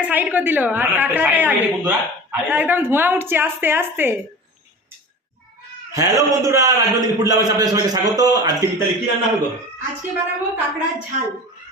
কাকাটাকে side করে দিল আর কাকাটাই আগে একদম ধোঁয়া উঠছে আস্তে আস্তে। হ্যালো বন্ধুরা, রাজনন্দিনী ফুড লাভার্স আপনাদের সবাইকে স্বাগত। আজকে মিতালি কি রান্না হবে? আজকে বানাবো কাঁকড়ার ঝাল।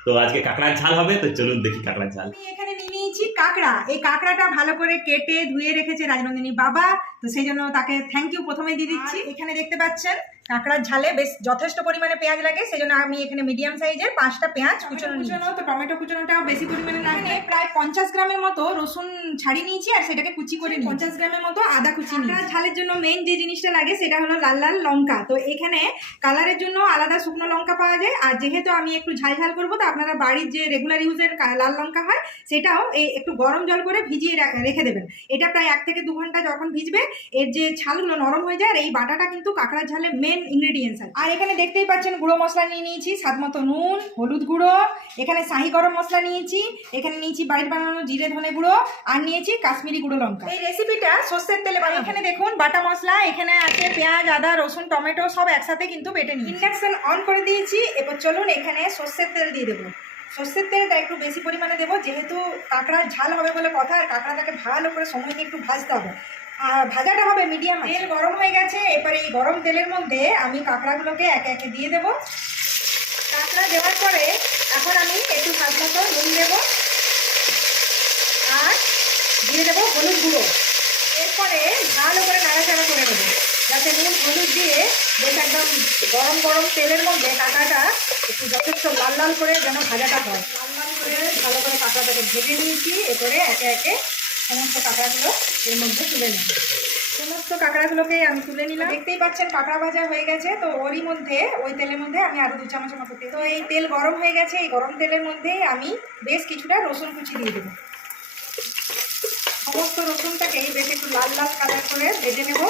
তো আজকে কাঁকড়ার ঝাল হবে, তো চলুন দেখি কাঁকড়ার ঝাল। আমি এখানে নিয়ে নিয়েছি কাঁকড়া। এই কাঁকড়াটা ভালো করে কেটে ধুয়ে রেখেছে রাজনন্দিনী বাবা, তো সেই জন্য তাকে থ্যাংক ইউ প্রথমে দিয়ে দিচ্ছি। এখানে দেখতে পাচ্ছেন কাঁকড়ার ঝালে বেশ যথেষ্ট পরিমাণে পেঁয়াজ লাগে, সেই জন্য আমি এখানে মিডিয়াম সাইজের 5টা পেঁয়াজ কুচনো, তো টমেটো কুচনোটাও বেশি পরিমাণে লাগে। প্রায় 50 গ্রামের মতো রসুন ছাড়িয়ে নিয়েছি আর সেটাকে কুচি করে 50 গ্রামের মতো আদা কুচি। ঝালের জন্য মেইন যে জিনিসটা লাগে সেটা হলো লাল লাল লঙ্কা। তো এখানে কালারের জন্য আলাদা শুকনো লঙ্কা পাওয়া যায়, আর যেহেতু আমি একটু ঝাল ঝাল করবো তো আপনারা বাড়ির যে রেগুলার ইউজের লাল লঙ্কা হয় সেটাও এই একটু গরম জল করে ভিজিয়ে রেখে দেবেন। এটা প্রায় 1 থেকে 2 ঘন্টা যখন ভিজবে এর যে ছালগুলো নরম হয়ে যায়। আর এই বাটাটা কিন্তু কাঁকড়ার ঝালে মেন ইনগ্রেডিয়েন্টস। আর এখানে দেখতেই পাচ্ছেন গুঁড়ো মশলা নিয়ে নিয়েছি, স্বাদ মতো নুন, হলুদ গুঁড়ো, এখানে শাহি গরম মশলা নিয়েছি, এখানে নিয়েছি বাড়ির বানানো জিরে ধনে গুঁড়ো, আর নিয়েছি কাশ্মীরি গুঁড়ো লঙ্কা। এই রেসিপিটা সর্ষের তেলে বানাবো। এখানে দেখুন বাটা মশলা, এখানে আছে পেঁয়াজ, আদা, রসুন, টমেটো সব একসাথে কিন্তু বেটে নিই। ইন্ডাকশন অন করে দিয়েছি। এবার চলুন এখানে সর্ষের তেল দিয়ে দেবো। সর্ষের তেলটা একটু বেশি পরিমাণে দেবো, যেহেতু কাঁকড়ার ঝাল হবে বলে কথা, আর কাঁকড়াটাকে ভালো করে সময় নিয়ে একটু ভাজতে হবে। আর ভাজাটা হবে মিডিয়াম। তেল গরম হয়ে গেছে, এবারে এই গরম তেলের মধ্যে আমি কাঁকড়াগুলোকে একে একে দিয়ে দেবো। কাঁকড়া দেওয়ার পরে এখন আমি একটু স্বাদ মতো নুন দেবো আর দিয়ে দেবো হলুদ গুঁড়ো। এরপরে ভালো করে নাড়াচাড়া করে নেবো, যাতে নুন হলুদ দিয়ে বেশ একদম গরম গরম তেলের মধ্যে কাঁকড়াটা একটু যথেষ্ট লাল লাল করে যেন ভাজাটা হয়। লাল লাল করে ভালো করে কাঁকড়াটাকে ভেজে নিয়েছি। এরপরে একে একে সমস্ত কাঁকড়াগুলো এর মধ্যে তুলে নিই। সমস্ত কাঁকড়াগুলোকে আমি তুলে নিলাম। দেখতেই পাচ্ছেন কাঁকড়া ভাজা হয়ে গেছে। তো ওরই মধ্যে ওই তেলের মধ্যে আমি আরও 2 চামচের মতো তেল। তো এই তেল গরম হয়ে গেছে, এই গরম তেলের মধ্যে আমি বেশ কিছুটা রসুন কুচি দিয়ে দেবো। সমস্ত রসুনটাকে বেশ একটু লাল লাল কালার করে ভেজে নেব।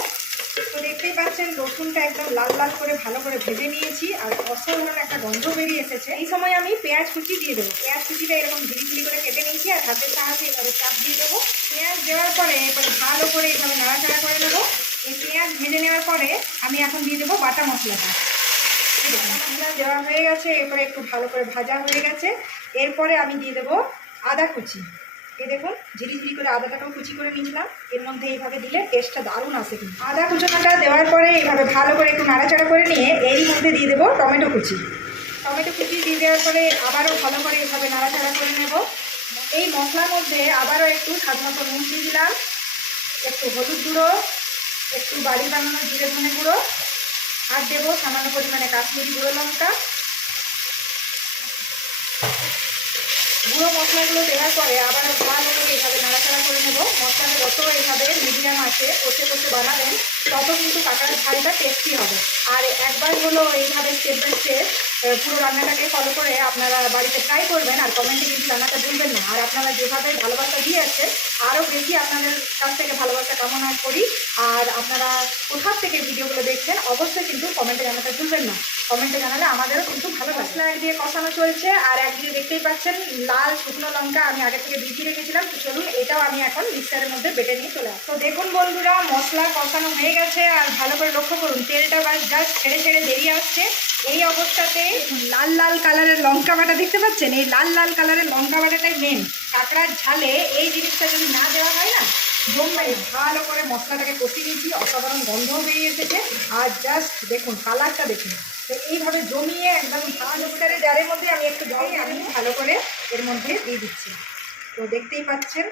তো দেখতেই পাচ্ছেন রসুনটা একদম লাল লাল করে ভালো করে ভেজে নিয়েছি আর অসাধারণ একটা গন্ধ বেরিয়ে এসেছে। এই সময় আমি পেঁয়াজ কুচি দিয়ে দেবো। পেঁয়াজ কুচিটা এরকম ঝিরি ঝিরি করে কেটে নিয়েছি আর হাতের সাহায্যে এভাবে চাপ দিয়ে দেবো। পেঁয়াজ দেওয়ার পরে এরপরে ভালো করে এইভাবে নাড়াচাড়া করে নেবো। এই পেঁয়াজ ভেজে নেওয়ার পরে আমি এখন দিয়ে দেবো বাটা মশলাটা। মশলা দেওয়া হয়ে গেছে, এরপরে একটু ভালো করে ভাজা হয়ে গেছে। এরপরে আমি দিয়ে দেবো আদা কুচি। এই দেখুন ঝিরি ঝিরি করে আদাটাকেও কুচি করে নিয়েছিলাম। এর মধ্যে এইভাবে দিলে টেস্টটা দারুণ আসে। কিন্তু আদা কুচোনাটা দেওয়ার পরে এইভাবে ভালো করে একটু নাড়াচাড়া করে নিয়ে এরই মধ্যে দিয়ে দেবো টমেটো কুচি। টমেটো কুচি দিয়ে দেওয়ার পরে আবারও ভালো করে এইভাবে নাড়াচাড়া করে নেব। এই মশলার মধ্যে আবারও একটু স্বাদ মতো নুন দিয়ে দিলাম, একটু হলুদ গুঁড়ো, একটু বাড়ির বানানো জিরে ধনে গুঁড়ো, আর দেবো সামান্য পরিমাণে কাশ্মীরি গুঁড়ো লঙ্কা। গুঁড়ো মশলাগুলো দেওয়ার পরে আবারও ভালো করে এইভাবে নাড়াচাড়া করে নেব। মশলাটা যত এইভাবে মিডিয়াম আছে কষে কষে বানাবেন তত কিন্তু কাঁকড়ার ঝালটা টেস্টি হবে। আর একবার হলো এইভাবে স্টেপ বাই স্টেপ পুরো রান্নাটাকে ফলো করে আপনারা বাড়িতে ট্রাই করবেন, আর কমেন্টে কিন্তু রান্নাটা ভুলবেন না। আর আপনারা যেভাবে ভালোবাসা দিয়ে আসছেন আরও বেশি আপনাদের কাছ থেকে ভালোবাসা কামনা করি। আর আপনারা কোথাও থেকে ভিডিওগুলো দেখছেন অবশ্যই কিন্তু কমেন্টে জানাতে ভুলবেন না। কমেন্টে জানালে আমাদেরও কিন্তু ভালো। মশলা দিয়ে কষানো চলছে আর একদিকে দেখতেই পাচ্ছেন লাল শুকনো লঙ্কা আমি আগে থেকে ভিজিয়ে রেখেছিলাম। তো চলুন এটাও আমি এখন মিক্সারের মধ্যে বেটে নিয়ে চলে আসি। তো দেখুন বন্ধুরা মশলা কষানো হয়ে গেছে আর ভালো করে লক্ষ্য করুন তেলটা বাস জাস্ট ছেড়ে ছেড়ে বেরিয়ে আসছে। এই অবস্থাতে লাল লাল কালারের লঙ্কা বাটা দেখতে পাচ্ছেন, এই লাল লাল কালারের লঙ্কা বাটাটাই মেন। কাঁকড়ার ঝালে এই জিনিসটা যদি না দেওয়া হয় না জমবে। ভালো করে মশলাটাকে কষিয়ে নিয়েছি, অসাধারণ গন্ধও বেরিয়ে এসেছে। আর জাস্ট দেখুন কালারটা দেখুন। তো এইভাবে জমিয়ে একদম ভালো করে জারের মধ্যে আমি একটু জল আমি ভালো করে এর মধ্যে দিয়ে দিচ্ছি। তো দেখতেই পাচ্ছেন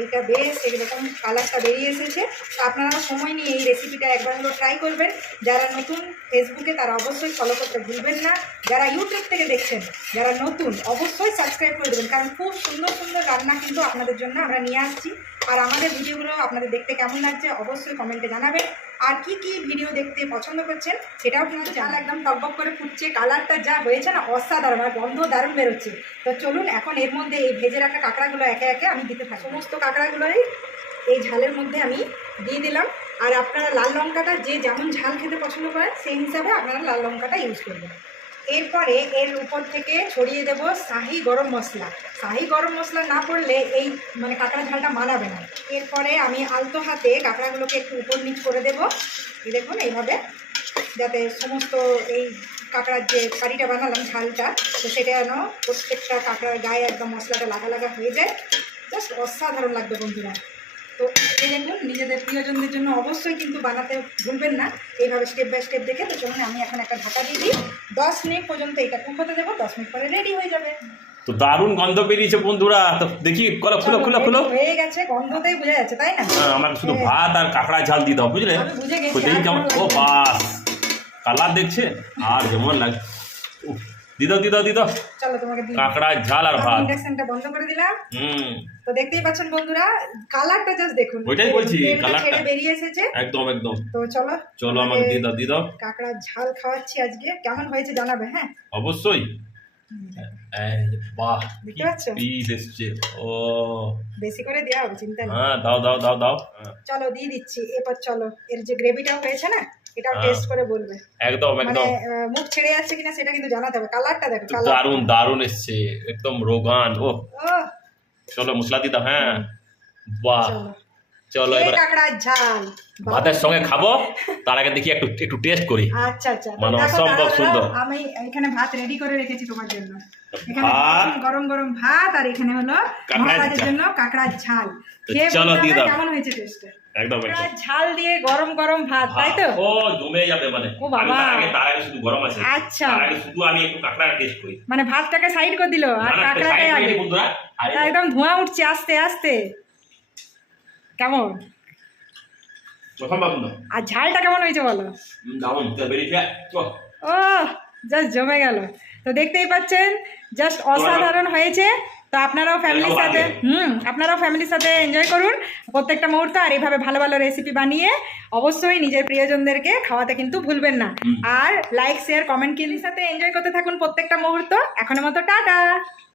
এইটা বেশ এরকম কালারটা বেরিয়ে এসেছে। তো আপনারা সময় নিয়ে এই রেসিপিটা একবার হলো ট্রাই করবেন। যারা নতুন ফেসবুকে তারা অবশ্যই ফলো করতে ভুলবেন না। যারা ইউটিউব থেকে দেখছেন যারা নতুন অবশ্যই সাবস্ক্রাইব করে দেবেন, কারণ খুব সুন্দর সুন্দর রান্না কিন্তু আপনাদের জন্য আমরা নিয়ে আসছি। আর আমাদের ভিডিওগুলো আপনাদের দেখতে কেমন লাগছে অবশ্যই কমেন্টে জানাবেন। আর কি কি ভিডিও দেখতে পছন্দ করছেন সেটাও কিন্তু চাল একদম টকবক করে ফুটছে, কালারটা যা হয়েছে না অসাধারণ, আর গন্ধ দারুণ বেরোচ্ছে। তো চলুন এখন এর মধ্যে এই ভেজে রাখা কাঁকড়াগুলো একে একে আমি দিতে থাকি। সমস্ত কাঁকড়াগুলোই এই ঝালের মধ্যে আমি দিয়ে দিলাম। আর আপনারা লাল লঙ্কাটা যে যেমন ঝাল খেতে পছন্দ করেন সেই হিসাবে আপনারা লাল লঙ্কাটা ইউজ করবেন। এরপরে এর উপর থেকে ছড়িয়ে দেব শাহি গরম মশলা। শাহি গরম মশলা না পড়লে এই মানে কাঁকড়া ঝালটা মানাবে না। এরপরে আমি আলতো হাতে কাঁকড়াগুলোকে একটু উপর নিচ করে দেবো। এই দেখুন এইভাবে, যাতে সমস্ত এই কাঁকড়ার যে কারিটা বানালাম ঝালটা, তো সেটা যেন প্রত্যেকটা কাঁকড়ার গায়ে একদম মশলাটা লাগা লাগা হয়ে যায়। জাস্ট অসাধারণ লাগবে বন্ধুরা। তো এই দেখুন, নিজেদের প্রিয়জনদের জন্য অবশ্যই কিন্তু বানাতে ভুলবেন না, এইভাবে স্টেপ বাই স্টেপ দেখে। তো চলুন আমি এখন একটা ঢাকা দিয়ে দিই, 10 মিনিট পর্যন্ত এটা কুক হতে দেবো, 10 মিনিট পরে রেডি হয়ে যাবে। তো দারুণ গন্ধ বেরিয়েছে বন্ধুরা। তো দেখি খুলো খুলো খুলো খুলো। হয়ে গেছে, গন্ধতেই বোঝা যাচ্ছে তাই না? হ্যাঁ, আমাকে শুধু ভাত আর কাঁকড়া ঝাল দিয়ে দাও, বুঝলে? আমি বুঝে গেছি, তো দেখি আর কেমন। ভালো ও লাগবে। বাস, কালার দেখছে আর যেমন লাগে। দিদাও দিদাও দিদাও, চলো তোমাকে দিই। কাঁকড়া ঝাল আর ভাত। ইন্ডাকশনটা বন্ধ করে দিলাম। হুম, তো দেখতেই পাচ্ছেন বন্ধুরা, কালারটা জাস্ট দেখুন, ওইটাই বলছি, তেলটা কালারটা। ছেড়ে বেরিয়ে এসেছে। একদম একদম। তো চলো চলো আমাকে দিয়ে দাও দিয়ে দাও। কাঁকড়ার ঝাল খাওয়াচ্ছি আজকে, কেমন হয়েছে জানাবে। হ্যাঁ, অবশ্যই। এই বাহ, দেখতে পাচ্ছ? পিস এসছে। ও বেশি করে দেওয়া হবে, চিন্তা নেই। হ্যাঁ, দাও দাও দাও দাও। হ্যাঁ, চলো দিয়ে দিচ্ছি। এরপর চলো এর যে গ্রেভিটা হয়েছে না, এটাও হ্যাঁ। টেস্ট করে বলবে। একদম মানে একদম। মুখ ছেড়ে যাচ্ছে কিনা সেটা কিন্তু জানাতে হবে। কালারটা দেখো, কালার। দারুণ দারুণ এসছে, একদম রোগান। ও ও চলো মশলা দিতে। হ্যাঁ, বাহ। চলো, চলো এই এবার কাঁকড়ার ঝাল ভাতের সঙ্গে খাবো, তার আগে দেখি একটু একটু টেস্ট করি। আচ্ছা আচ্ছা, তো মানে দেখো, অসম্ভব দাঁড়াও, সুন্দর। দাঁড়াও, আমি এখানে ভাত রেডি করে রেখেছি তোমার জন্য। এখানে ভাত। গরম গরম ভাত, আর এখানে হলো কাঁকড়ার মহারাজের ঝাল। জন্য কাঁকড়ার ঝাল। তো খেয়ে চলো বলতে দিয়ে হবে দাও। কেমন হয়েছে টেস্টটা। একদম একদম। কাঁকড়ার ঝাল দিয়ে গরম গরম ভাত, তাই তো? ও জমে যাবে মানে। ও বাবা। তার আগে শুধু গরম আছে। আচ্ছা। তার আগে শুধু আমি একটু কাঁকড়া টেস্ট করি। মানে ভাতটাকে সাইড করে দিল আর না, না, কাঁকড়াটাই side করে আগে। দিই বন্ধুরা। আরে, একদম ধোঁয়া উঠছে আস্তে আস্তে, কেমন? অসম্ভব সুন্দর। আর ঝালটা কেমন হয়েছে বলো? দারুণ তেল বেরিয়েছে। ওহ, ও জাস্ট জমে গেল। তো দেখতেই পাচ্ছেন, জাস্ট অসাধারণ হয়েছে। তো আপনারাও ফ্যামিলির সাথে আপনারাও ফ্যামিলির সাথে এনজয় করুন প্রত্যেকটা মুহূর্ত। আর এইভাবে ভালো ভালো রেসিপি বানিয়ে অবশ্যই নিজের প্রিয়জনদেরকে খাওয়াতে কিন্তু ভুলবেন না। আর লাইক শেয়ার কমেন্ট কিনের সাথে এনজয় করতে থাকুন প্রত্যেকটা মুহূর্ত। এখনের মতো টাটা।